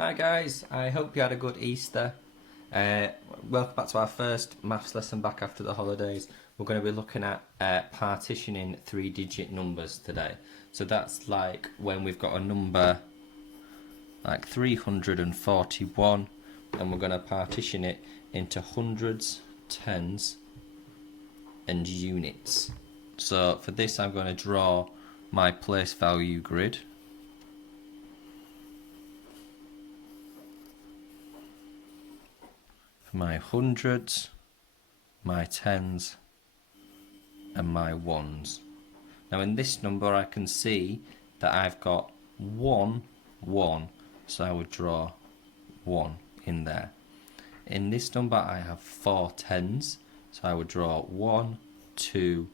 Hi guys, I hope you had a good Easter. Welcome back to our first maths lesson back after the holidays. We're going to be looking at partitioning 3-digit numbers today. So that's like when we've got a number like 341 and we're going to partition it into hundreds, tens and units. So for this I'm going to draw my place value grid. My hundreds, my tens and my ones. Now in this number I can see that I've got 1, 1, so I would draw 1 in there. In this number I have 4 tens, so I would draw 1, 2,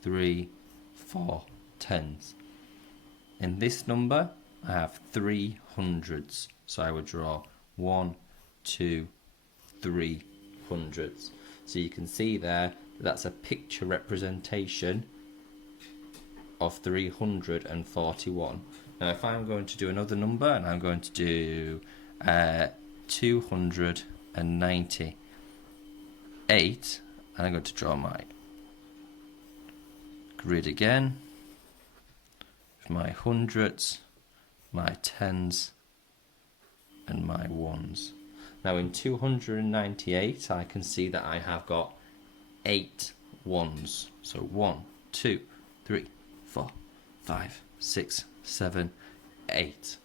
3, 4 tens. In this number I have 3 hundreds, so I would draw 1, 2, 3 hundreds. So you can see there that's a picture representation of 341. Now if I'm going to do another number and I'm going to do 298 and I'm going to draw my grid again with my hundreds, my tens and my ones. Now in 298 I can see that I have got 8 ones. So 1, 2, 3, 4, 5, 6, 7, 8.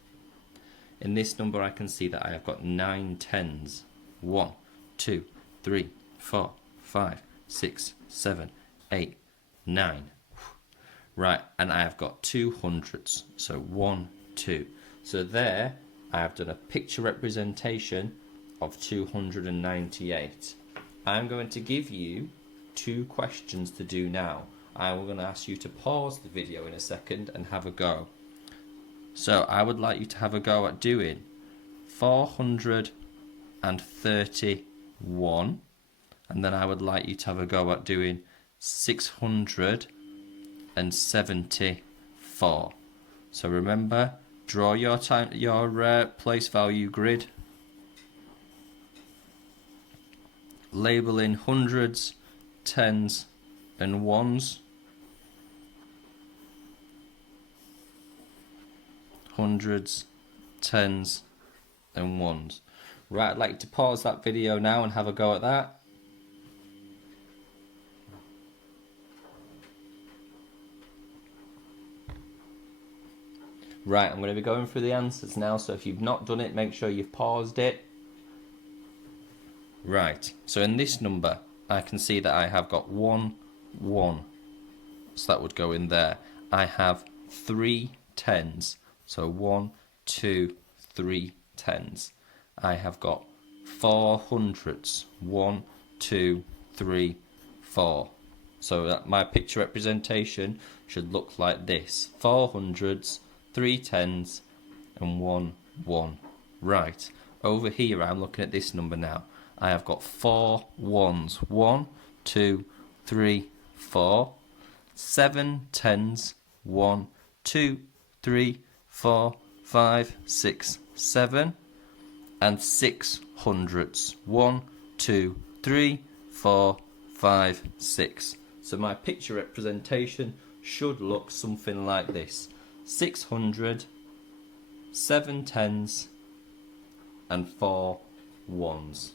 In this number I can see that I have got 9 tens. 1, 2, 3, 4, 5, 6, 7, 8, 9. Right, and I have got 2 hundreds. So 1, 2. So there I have done a picture representation of 298. I'm going to give you 2 questions to do now. I'm going to ask you to pause the video in a second and have a go. So I would like you to have a go at doing 431, and then I would like you to have a go at doing 674. So remember, draw your place value grid, labeling hundreds, tens and ones. Hundreds, tens and ones. Right, I'd like to pause that video now and have a go at that. Right, I'm going to be going through the answers now, so if you've not done it, make sure you've paused it. Right, so in this number, I can see that I have got 1, 1, so that would go in there. I have 3 tens, so 1, 2, 3 tens. I have got 4 hundreds, 1, 2, 3, 4. So that my picture representation should look like this: 4 hundreds, 3 tens, and 1, 1. Right, over here I'm looking at this number now. I have got 4 ones, 1, 2, 3, 4, 7 tens, 1, 2, 3, 4, 5, 6, 7, and 6 hundreds, 1, 2, 3, 4, 5, 6. So my picture representation should look something like this: 600, 7 tens, and 4 ones.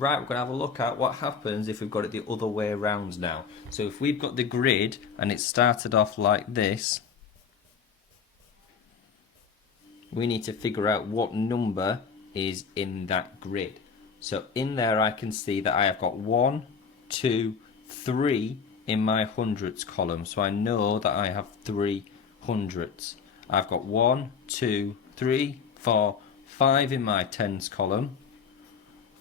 Right, we're going to have a look at what happens if we've got it the other way around now. So if we've got the grid and it started off like this, we need to figure out what number is in that grid. So in there I can see that I have got 1, 2, 3 in my hundreds column. So I know that I have 3 hundreds. I've got 1, 2, 3, 4, 5 in my tens column.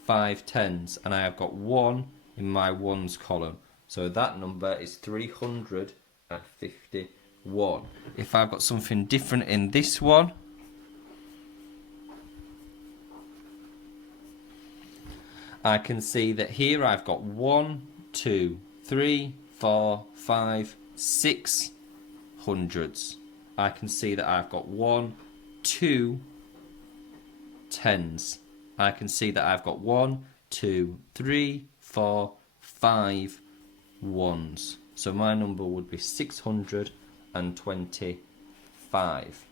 5 tens, and I have got 1 in my ones column. So that number is 351. If I've got something different in this one, I can see that here I've got 1, 2, 3, 4, 5, 6 hundreds. I can see that I've got 1, 2 tens. I can see that I've got 1, 2, 3, 4, 5 ones. So my number would be 625.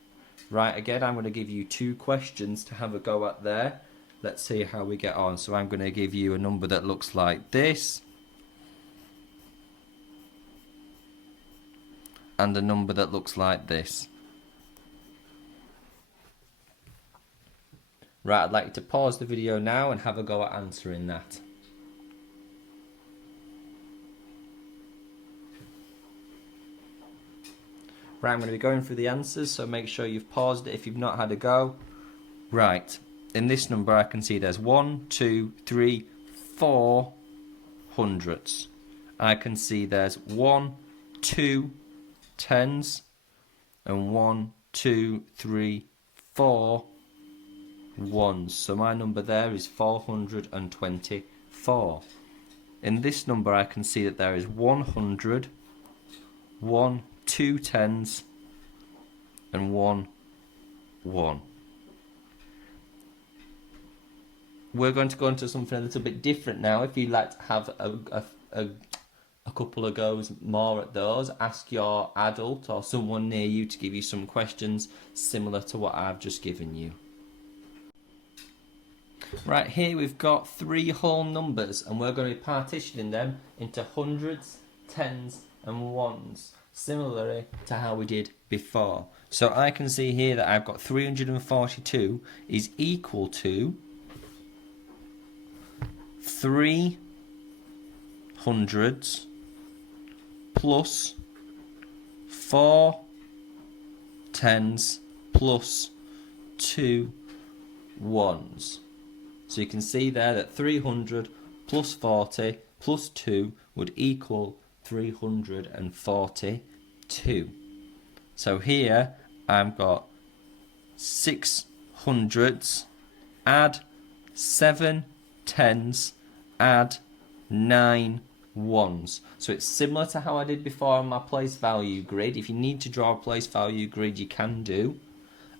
Right, again, I'm going to give you 2 questions to have a go at there. Let's see how we get on. So I'm going to give you a number that looks like this, and a number that looks like this. Right, I'd like you to pause the video now and have a go at answering that. Right, I'm going to be going through the answers, so make sure you've paused it if you've not had a go. Right, in this number I can see there's 1, 2, 3, 4 hundredths. I can see there's 1, 2 tens, and 1, 2, 3, 4 ones. So my number there is 424. In this number I can see that there is 100, 1, 2 tens, and 1 1. We're going to go into something a little bit different now. If you'd like to have a couple of goes more at those, ask your adult or someone near you to give you some questions similar to what I've just given you. Right, here we've got 3 whole numbers, and we're going to be partitioning them into hundreds, tens, and ones, similarly to how we did before. So I can see here that I've got 342 is equal to 3 hundreds plus 4 tens plus 2 ones. So you can see there that 300 plus 40 plus 2 would equal 342. So here I've got 6 hundreds, add 7 tens, add 9 ones. So it's similar to how I did before on my place value grid. If you need to draw a place value grid, you can do,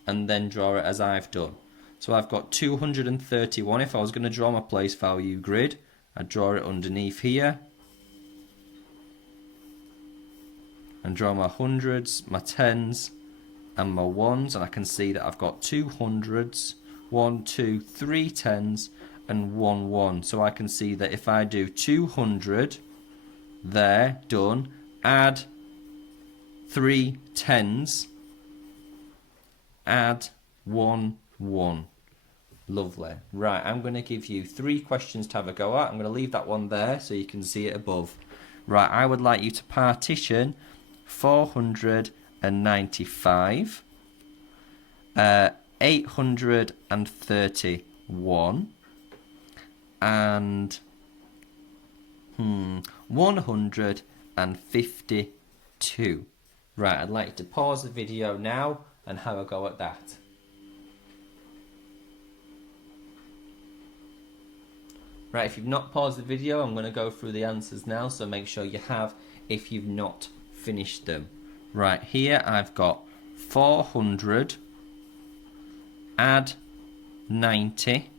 and then draw it as I've done. So I've got 231. If I was going to draw my place value grid, I'd draw it underneath here and draw my hundreds, my tens, and my ones, and I can see that I've got 2 hundreds, 1, 2, 3 tens, and 1 1. So I can see that if I do 200 there, done, add 3 tens, add 1 1. Lovely. Right, I'm going to give you 3 questions to have a go at. I'm going to leave that one there so you can see it above. Right, I would like you to partition 495, 831, and 152. Right, I'd like you to pause the video now and have a go at that. Right, if you've not paused the video, I'm going to go through the answers now, so make sure you have if you've not finished them. Right, here I've got 400, add 90,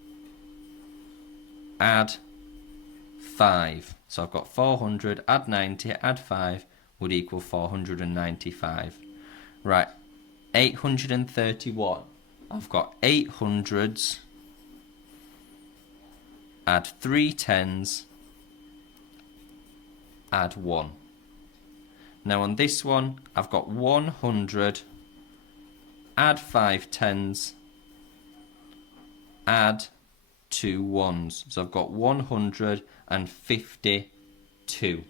add 5. So I've got 400, add 90, add 5 would equal 495. Right, 831. I've got 8 hundreds, add 3 tens, add 1. Now on this one, I've got 100, add 5 tens, add 2 ones. So I've got 152.